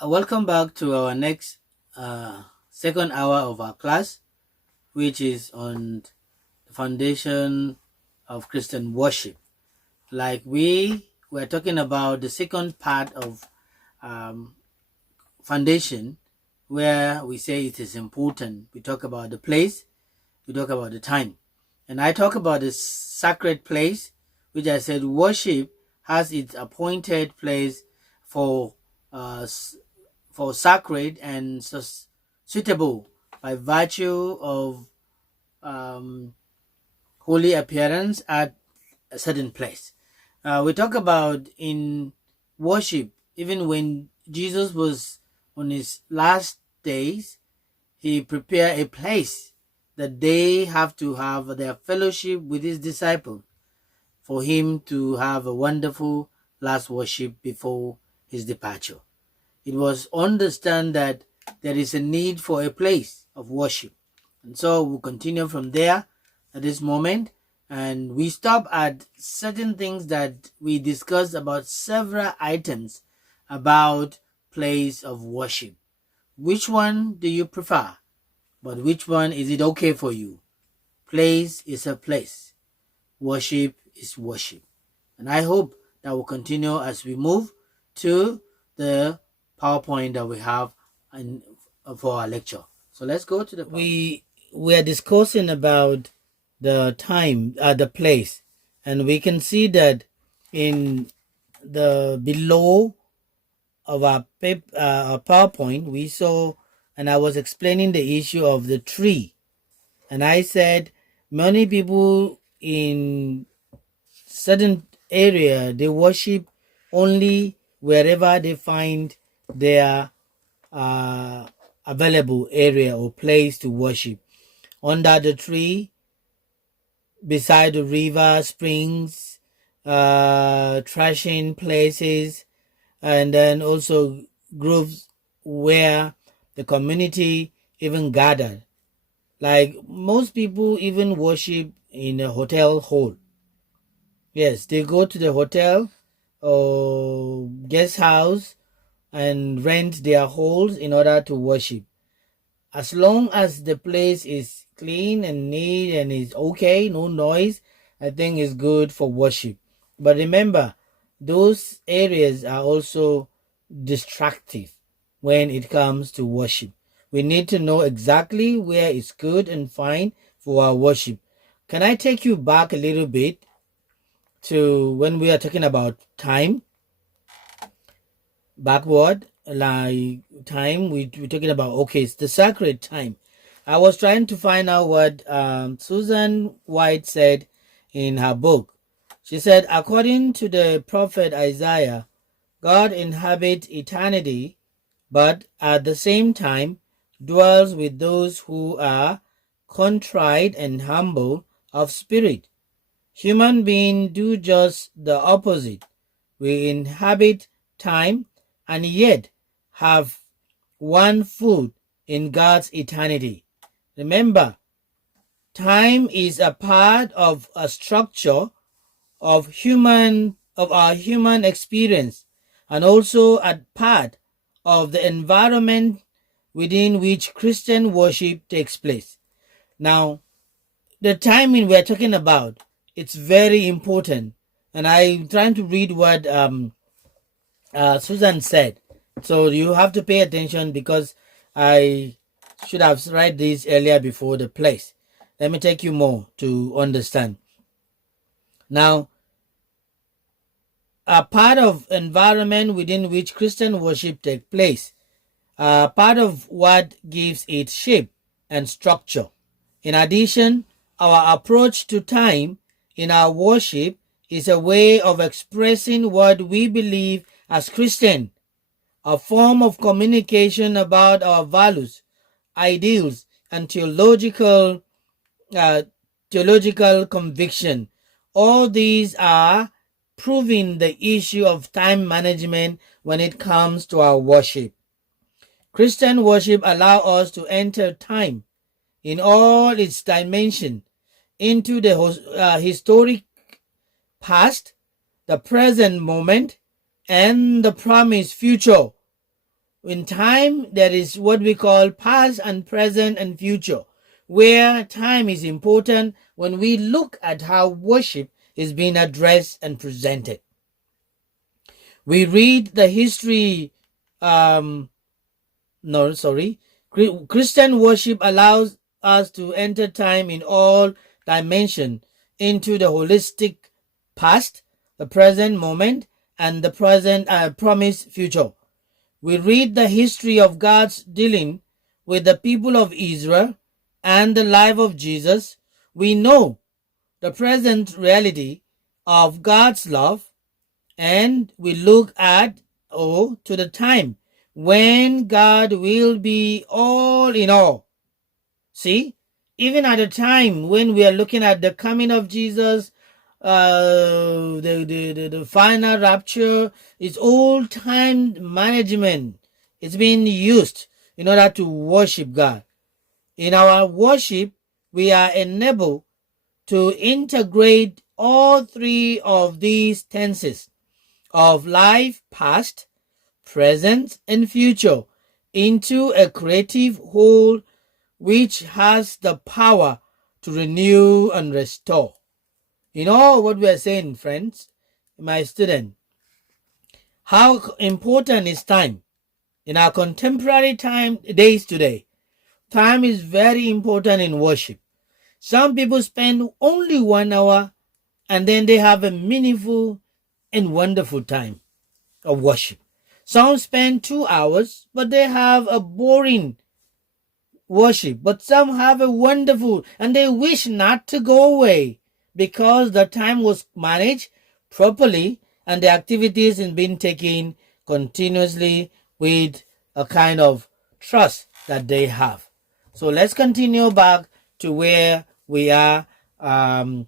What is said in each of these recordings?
Welcome back to our next second hour of our class, which is on the foundation of Christian worship. Like we were talking about the second part of um, foundation, where we say it is important. We talk about the place, we talk about the time, and I talk about the sacred place, which I said worship has its appointed place for uh, for sacred and suitable by virtue of um, holy appearance at a certain place. We talk about in worship, even when Jesus was on his last days, he prepared a place that they have to have their fellowship with his disciples for him to have a wonderful last worship before his departure. It was understand that there is a need for a place of worship. And so we'll continue from there at this moment. And we stop at certain things that we discussed about several items about place of worship. Which one do you prefer? But which one is it okay for you? Place is a place. Worship is worship. And I hope that will continue as we move to the PowerPoint that we have for our lecture. So let's go to the PowerPoint. We are discussing about the time, the place, and we can see that in the below of our PowerPoint we saw, and I was explaining the issue of the tree, and I said many people in certain area they worship only wherever they find their available area or place to worship, under the tree, beside the river, springs, trashing places, and then also groves where the community even gathered. Like most people even worship in a hotel hall. Yes, they go to the hotel or guest house and rent their halls in order to worship. As long as the place is clean and neat and is okay, no noise, I think it's good for worship. But remember, those areas are also distractive when it comes to worship. We need to know exactly where it's good and fine for our worship. Can I take you back a little bit to when we are talking about time? Backward, like time, we're talking about, okay, it's the sacred time. I was trying to find out what Susan White said in her book. She said, according to the prophet Isaiah, God inhabits eternity, but at the same time dwells with those who are contrite and humble of spirit. Human beings do just the opposite. We inhabit time and yet have one foot in God's eternity. Remember, time is a part of a structure of our human experience, and also a part of the environment within which Christian worship takes place. Now, the timing we're talking about, it's very important, and I'm trying to read what Susan said. So you have to pay attention because I should have read this earlier before the place. Let me take you more to understand. Now, a part of environment within which Christian worship takes place, part of what gives it shape and structure. In addition, our approach to time in our worship is a way of expressing what we believe as Christian, a form of communication about our values, ideals, and theological conviction. All these are proving the issue of time management when it comes to our worship. Christian worship allows us to enter time in all its dimension into the historic past, the present moment, and the promised future. In time, there is what we call past and present and future, where time is important when we look at how worship is being addressed and presented. We read the history, um, no, sorry. Christian worship allows us to enter time in all dimension into the holistic past, the present moment, and the present promised future. We read the history of God's dealing with the people of Israel and the life of Jesus. We know the present reality of God's love, and we look at to the time when God will be all in all. See, even at the time when we are looking at the coming of Jesus, the final rapture, it's all time management. It's being used in order to worship God. In our worship, we are enabled to integrate all three of these tenses of life, past, present, and future into a creative whole which has the power to renew and restore. You know what we are saying, friends, my student, how important is time in our contemporary days today. Time is very important in worship. Some people spend only 1 hour and then they have a meaningful and wonderful time of worship. Some spend 2 hours, but they have a boring worship. But some have a wonderful, and they wish not to go away because the time was managed properly and the activities is being taken continuously with a kind of trust that they have. So let's continue back to where we are, the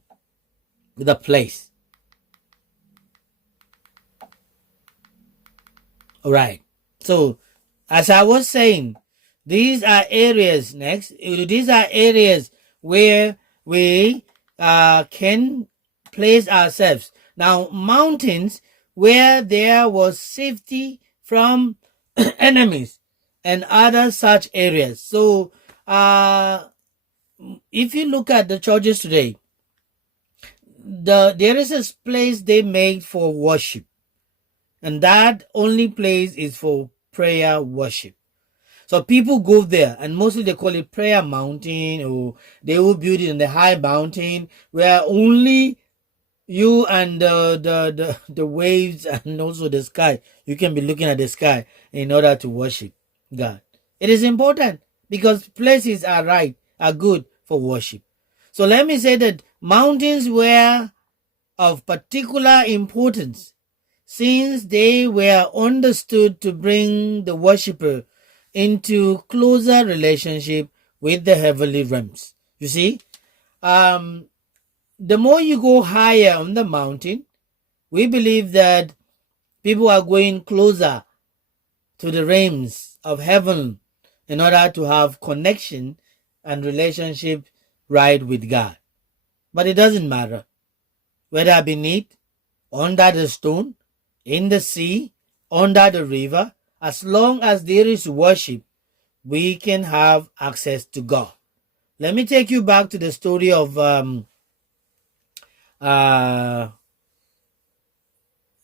place. All right. So, as I was saying, these are areas next. These are areas where we can place ourselves. Now, mountains where there was safety from enemies and other such areas. So, if you look at the churches today, there is a place they made for worship, and that only place is for prayer worship. So people go there, and mostly they call it prayer mountain, or they will build it in the high mountain where only you and the waves and also the sky, you can be looking at the sky in order to worship God. It is important because places are good for worship. So let me say that mountains were of particular importance since they were understood to bring the worshipper into closer relationship with the heavenly realms. You see, the more you go higher on the mountain, we believe that people are going closer to the realms of heaven in order to have connection and relationship right with God. But it doesn't matter whether beneath, under the stone, in the sea, under the river, as long as there is worship, we can have access to God. Let me take you back to the story of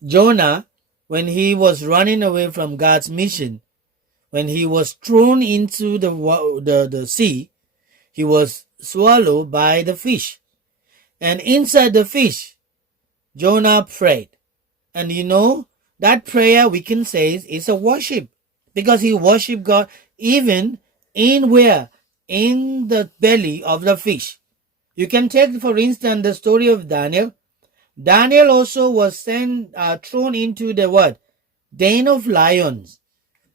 Jonah when he was running away from God's mission. When he was thrown into the sea, he was swallowed by the fish. And inside the fish, Jonah prayed. And you know, that prayer we can say is a worship, because he worshiped God even in where? In the belly of the fish. You can take, for instance, the story of Daniel. Daniel also was thrown into the what? Den of lions.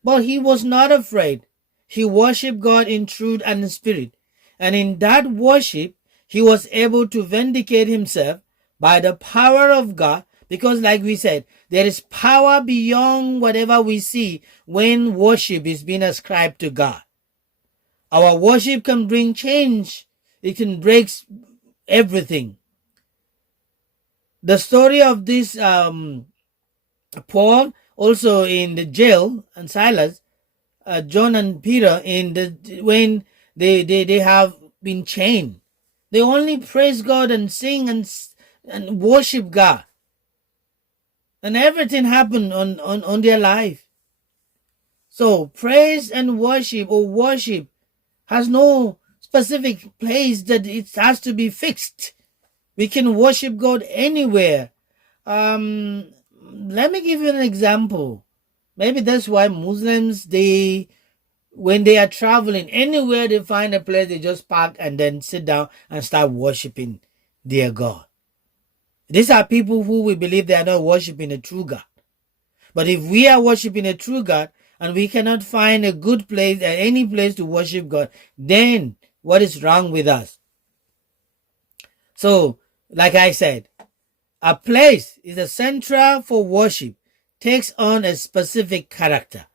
But he was not afraid. He worshipped God in truth and in spirit. And in that worship, he was able to vindicate himself by the power of God. Because like we said, there is power beyond whatever we see when worship is being ascribed to God. Our worship can bring change. It can break everything. The story of this Paul, also in the jail, and Silas, John and Peter when they have been chained. They only praise God and sing and worship God. And everything happened on their life. So praise and worship, or worship, has no specific place that it has to be fixed. We can worship God anywhere. Let me give you an example. Maybe that's why Muslims, when they are traveling anywhere, they find a place, they just park and then sit down and start worshiping their God. These are people who we believe they are not worshiping a true God. But if we are worshiping a true God and we cannot find a good place, any place to worship God, then what is wrong with us? So, like I said, a place is a central for worship, takes on a specific character.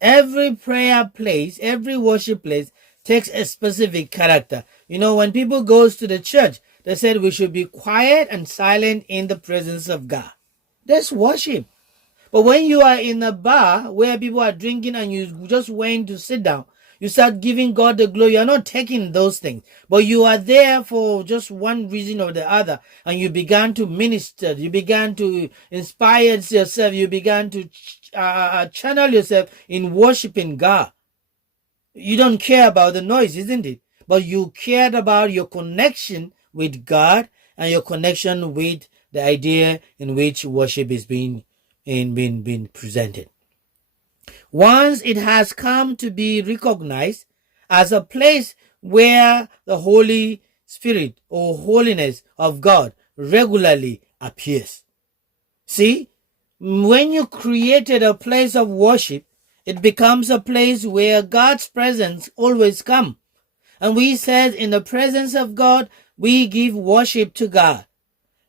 Every prayer place, every worship place takes a specific character. You know, when people goes to the church, they said we should be quiet and silent in the presence of God. That's worship. But when you are in a bar where people are drinking and you just went to sit down, you start giving God the glory. You're not taking those things, but you are there for just one reason or the other, and you began to minister. You began to inspire yourself. You began to channel yourself in worshiping God. You don't care about the noise, isn't it? But you cared about your connection with God and your connection with the idea in which worship is being presented. Once it has come to be recognized as a place where the Holy Spirit or holiness of God regularly appears. See, when you created a place of worship, it becomes a place where God's presence always comes. And we said in the presence of God, we give worship to God.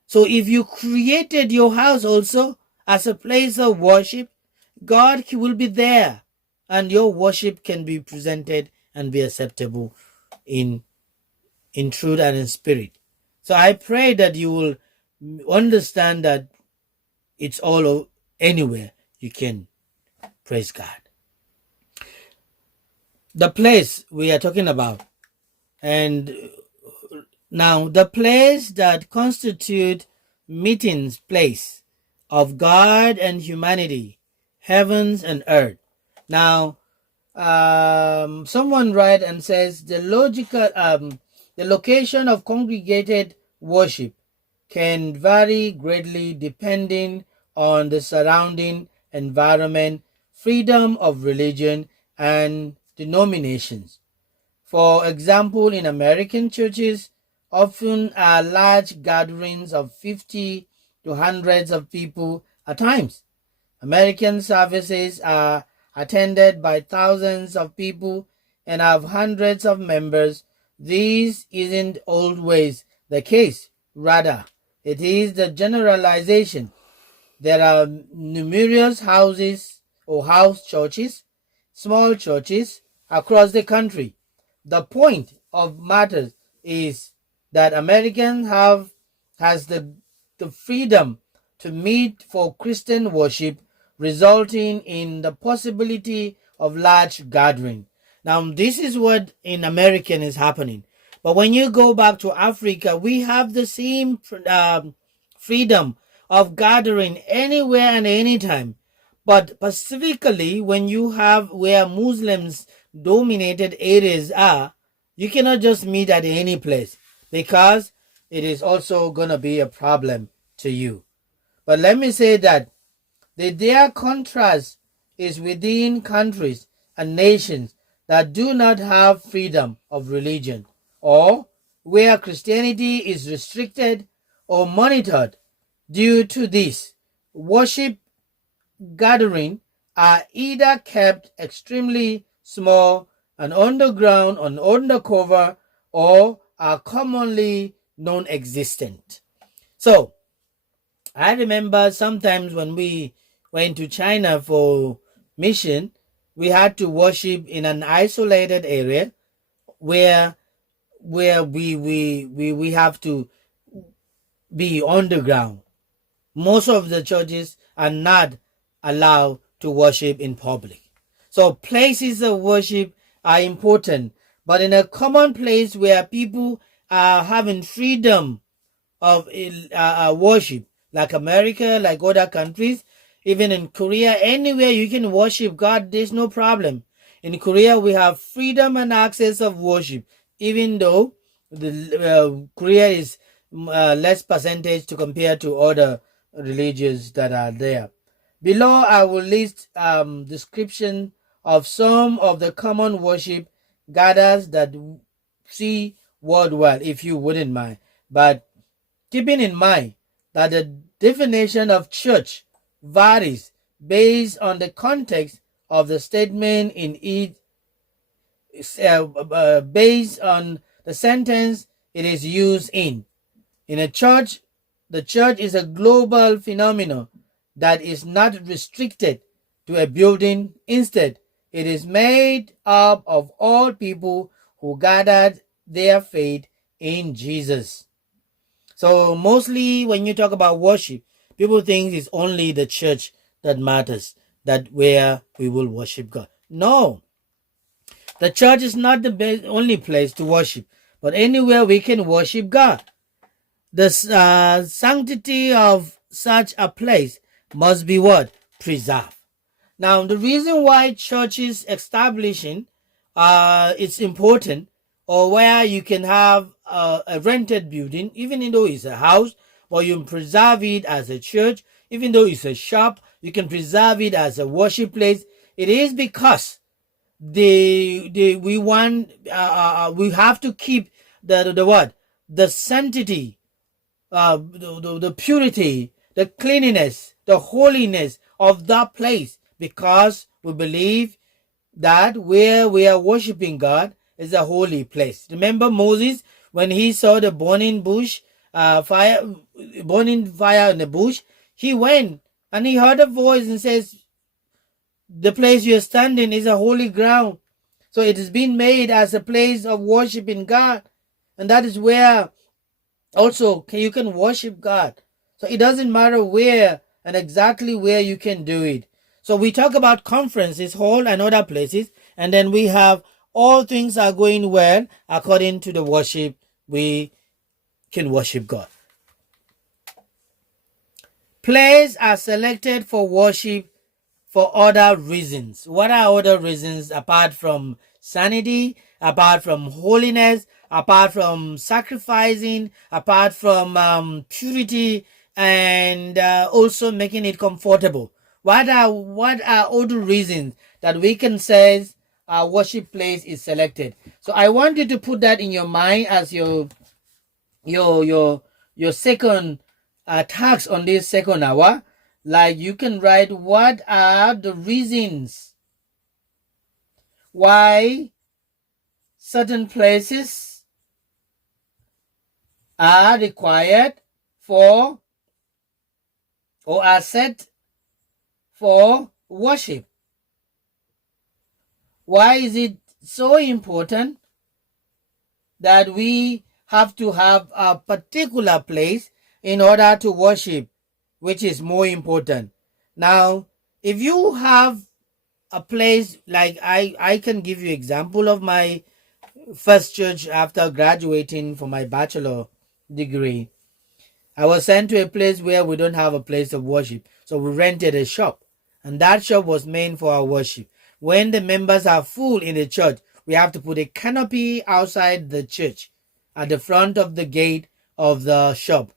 So if you created your house also as a place of worship, God will be there, and your worship can be presented and be acceptable in truth and in spirit. So I pray that you will understand that it's all anywhere you can praise God. The place we are talking about, and now the place that constitute meetings place of God and humanity, heavens and earth. Now, someone write and says the location of congregated worship can vary greatly depending on the surrounding environment, freedom of religion, and denominations. For example, in American churches, often are large gatherings of 50 to hundreds of people at times. American services are attended by thousands of people and have hundreds of members. This isn't always the case. Rather, it is the generalization. There are numerous houses or house churches, small churches across the country. The point of matters is that Americans has the freedom to meet for Christian worship, resulting in the possibility of large gathering. Now, this is what in American is happening. But when you go back to Africa, we have the same freedom of gathering anywhere and anytime. But specifically, when you have where Muslims dominated areas are, you cannot just meet at any place because it is also going to be a problem to you. But let me say that their contrast is within countries and nations that do not have freedom of religion, or where Christianity is restricted or monitored. Due to this, worship gatherings are either kept extremely small and underground or undercover, or are commonly non-existent. So, I remember sometimes when we went to China for mission, we had to worship in an isolated area where we have to be underground. Most of the churches are not allowed to worship in public. So places of worship are important, but in a common place where people are having freedom of worship, like America, like other countries, even in Korea, anywhere you can worship God, there's no problem. In Korea, we have freedom and access of worship, even though the Korea is less percentage to compare to other religions that are there. Below, I will list description of some of the common worship gathers that see worldwide, if you wouldn't mind. But keeping in mind that the definition of church varies based on the context of the statement in each, based on the sentence it is used in. In a church, the church is a global phenomenon that is not restricted to a building. Instead, it is made up of all people who gathered their faith in Jesus. So mostly when you talk about worship, people think it's only the church that matters, that where we will worship God. No, the church is not the only place to worship, but anywhere we can worship God. The sanctity of such a place must be what? Preserved. Now, the reason why churches establishing it's important, or where you can have a rented building, even though it's a house, but you preserve it as a church, even though it's a shop, you can preserve it as a worship place. It is because we have to keep the what? The sanctity, the purity, the cleanliness, the holiness of that place, because we believe that where we are worshiping God is a holy place. Remember Moses when he saw the burning fire in the bush, he went and he heard a voice and says, "The place you are standing is a holy ground." So it has been made as a place of worshiping God, and that is where also you can worship God. So it doesn't matter where and exactly where you can do it. So we talk about conferences, hall, and other places, and then we have all things are going well according to the worship. We can worship God. Places are selected for worship for other reasons. What are other reasons apart from sanity, apart from holiness, apart from sacrificing, apart from purity, and also making it comfortable? What are other reasons that we can say our worship place is selected? So I want you to put that in your mind as your second task on this second hour. Like you can write, what are the reasons why certain places are required for or are set for worship? Why is it so important that we have to have a particular place in order to worship, which is more important? Now, if you have a place, like I can give you example of my first church after graduating for my bachelor degree. I was sent to a place where we don't have a place of worship, so we rented a shop, and that shop was meant for our worship. When the members are full in the church, we have to put a canopy outside the church at the front of the gate of the shop.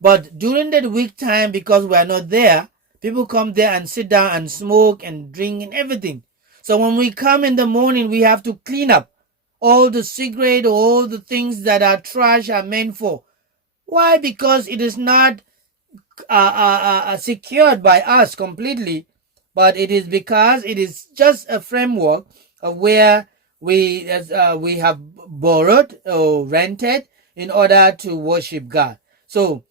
But during the week time, because we are not there, people come there and sit down and smoke and drink and everything. So when we come in the morning, we have to clean up all the cigarette, all the things that are trash are meant for. Why? Because it is not secured by us completely, but it is because it is just a framework of where we have borrowed or rented in order to worship God. So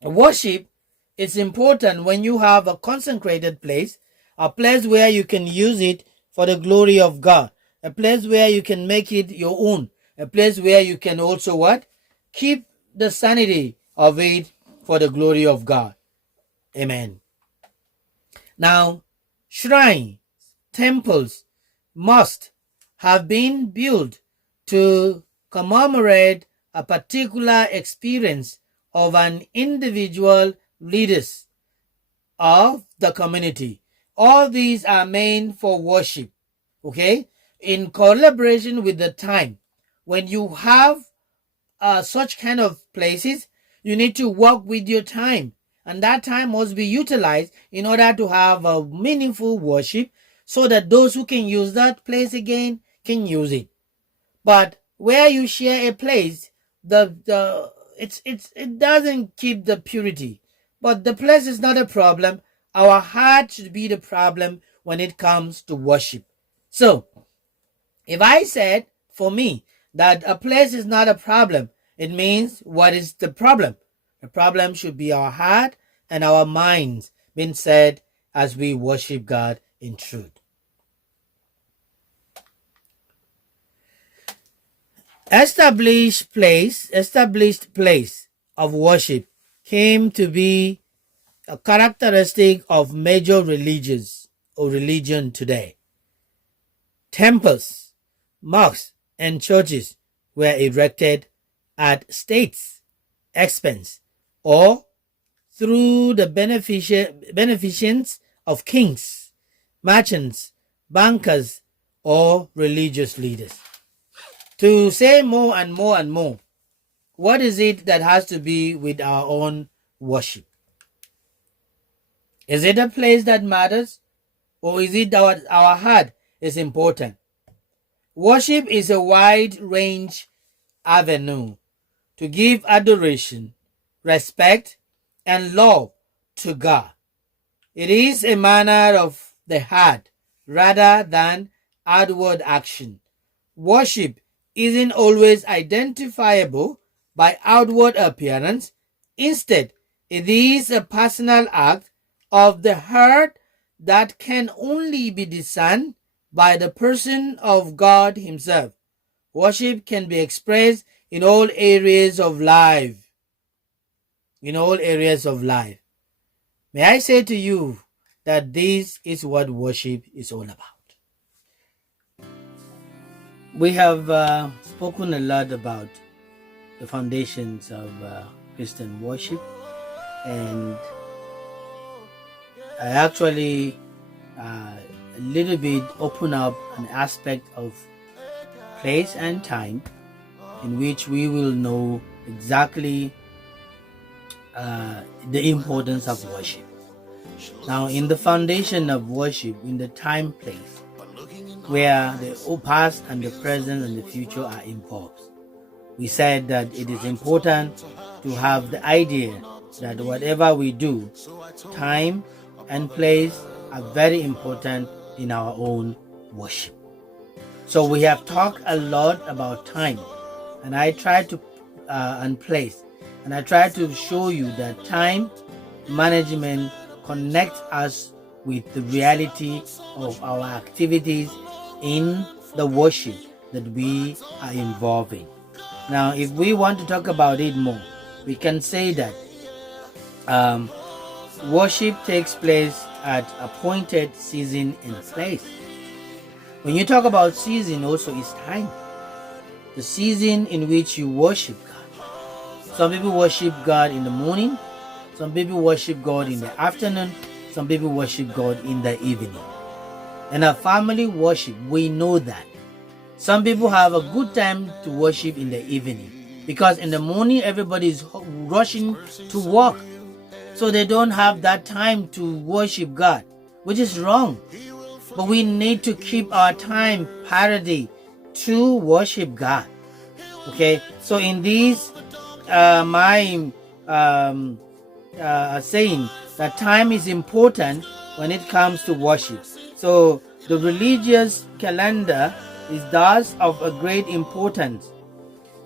worship is important when you have a consecrated place, a place where you can use it for the glory of God, a place where you can make it your own, a place where you can also what? Keep the sanity of it for the glory of God. Amen. Now, shrine. temples, mosques have been built to commemorate a particular experience of an individual leaders of the community. All these are meant for worship, okay, in collaboration with the time. When you have such kind of places, you need to work with your time, and that time must be utilized in order to have a meaningful worship, so that those who can use that place again can use it. But where you share a place, it doesn't keep the purity. But the place is not a problem. Our heart should be the problem when it comes to worship. So, if I said for me that a place is not a problem, it means what is the problem? The problem should be our heart and our minds being said as we worship God in truth. Established place of worship came to be a characteristic of major religions or religion today. Temples, mosques, and churches were erected at state's expense or through the beneficence of kings, merchants, bankers, or religious leaders. To say more and more and more, what is it that has to be with our own worship? Is it a place that matters, or is it our heart is important? Worship is a wide range avenue to give adoration, respect, and love to God. It is a matter of the heart rather than outward action. Worship isn't always identifiable by outward appearance. Instead, it is a personal act of the heart that can only be discerned by the person of God Himself. Worship can be expressed in all areas of life. In all areas of life. May I say to you that this is what worship is all about. We have spoken a lot about the foundations of Christian worship, and I actually a little bit open up an aspect of place and time in which we will know exactly the importance of worship. Now, in the foundation of worship, in the time place, where the past and the present and the future are involved, we said that it is important to have the idea that whatever we do, time and place are very important in our own worship. So we have talked a lot about time, and I try to and place, and I try to show you that time management connects us with the reality of our activities in the worship that we are involved in. Now, if we want to talk about it more, we can say that worship takes place at appointed season and place. When you talk about season, also is time. The season in which you worship God. Some people worship God in the morning. Some people worship God in the afternoon. Some people worship God in the evening. In a family worship, we know that. Some people have a good time to worship in the evening, because in the morning everybody is rushing to work, so they don't have that time to worship God, which is wrong. But we need to keep our time parity to worship God. Okay, so in this my saying that time is important when it comes to worship. So the religious calendar is thus of a great importance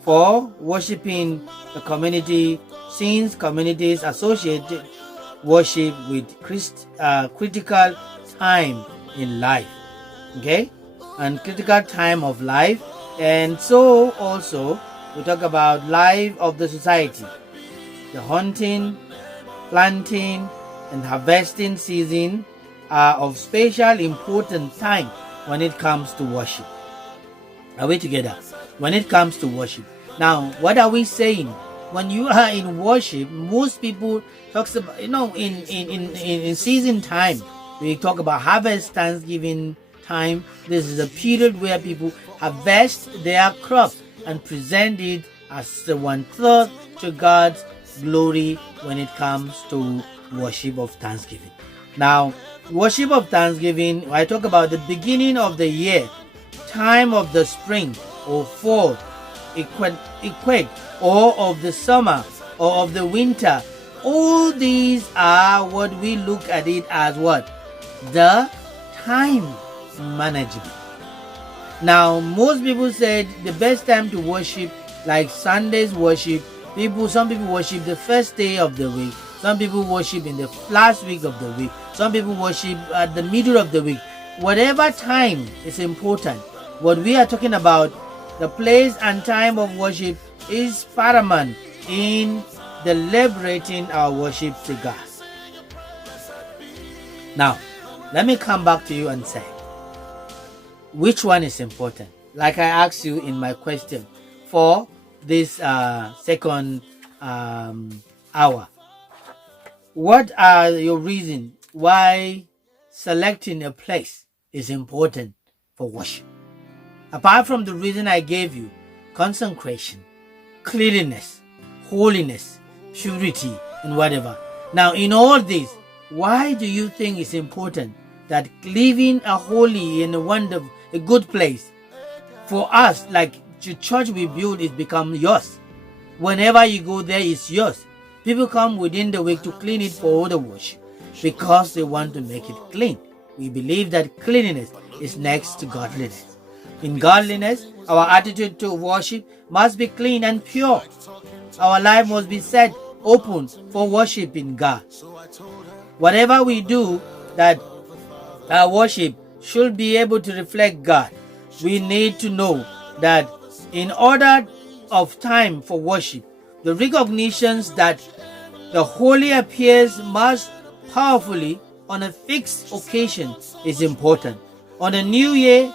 for worshiping the community, since communities associate worship with critical time in life, okay, and critical time of life. And so also we talk about life of the society, the hunting, planting, and harvesting season are of special important time when it comes to worship. Are we together? When it comes to worship. Now, what are we saying? When you are in worship, most people talks about, in season time, we talk about harvest, Thanksgiving time. This is a period where people harvest their crop and present it as the 1/3 to God's glory when it comes to worship of Thanksgiving. Now, worship of Thanksgiving, I talk about the beginning of the year, time of the spring or fall, equate, or of the summer or of the winter. All these are what we look at it as what? The time management. Now, most people said the best time to worship, like Sunday's worship, some people worship the first day of the week. Some people worship in the last week of the week. Some people worship at the middle of the week. Whatever time is important. What we are talking about, the place and time of worship, is paramount in deliberating our worship to God. Now, let me come back to you and say, which one is important? Like I asked you in my question for this second hour. What are your reasons why selecting a place is important for worship? Apart from the reason I gave you, consecration, cleanliness, holiness, purity, and whatever. Now, in all this, why do you think it's important that living a holy and a good place for us, like the church we build, is become yours? Whenever you go there, it's yours. People come within the week to clean it for all the worship because they want to make it clean. We believe that cleanliness is next to godliness. In godliness, our attitude to worship must be clean and pure. Our life must be set open for worshiping God. Whatever we do, that our worship should be able to reflect God. We need to know that in order of time for worship, the recognitions that the holy appears most powerfully on a fixed occasion is important. On a new year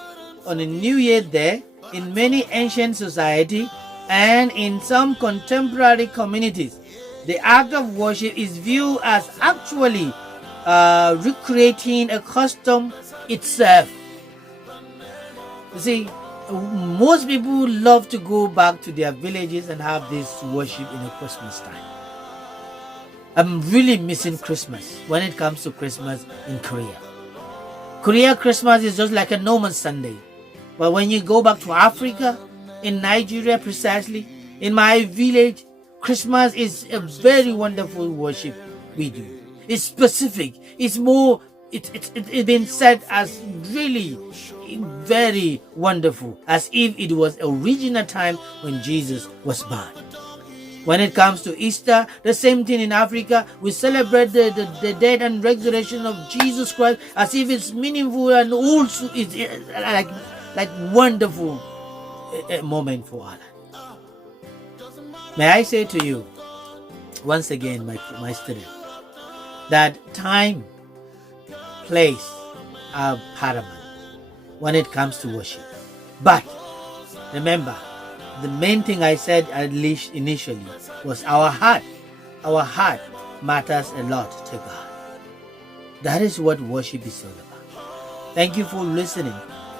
there, in many ancient society and in some contemporary communities, the act of worship is viewed as actually recreating a custom itself. You see, most people love to go back to their villages and have this worship in a Christmas time. I'm really missing Christmas when it comes to Christmas in Korea. Korea Christmas is just like a normal Sunday. But when you go back to Africa, in Nigeria precisely, in my village, Christmas is a very wonderful worship we do. It's specific. It's more, it's been said as really very wonderful, as if it was original time when Jesus was born. When it comes to Easter, the same thing in Africa. We celebrate the death and resurrection of Jesus Christ as if it's meaningful and also it's like wonderful moment for Allah. May I say to you, once again, my student, that time, place are paramount when it comes to worship. But remember, the main thing I said at least initially was our heart. Our heart matters a lot to God. That is what worship is all about. Thank you for listening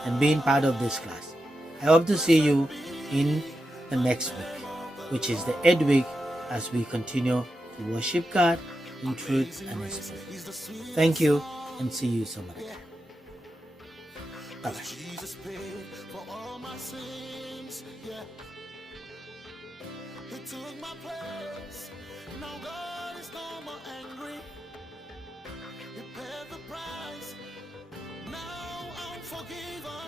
and being part of this class. I hope to see you in the next week, which is the 8th week, as we continue to worship God in truth and in spirit. Thank you, and see you some other time. Bye-bye. Jesus paid for all my sins, yeah. He took my place. Now God is no more angry. He paid the price. Now I'm forgiven.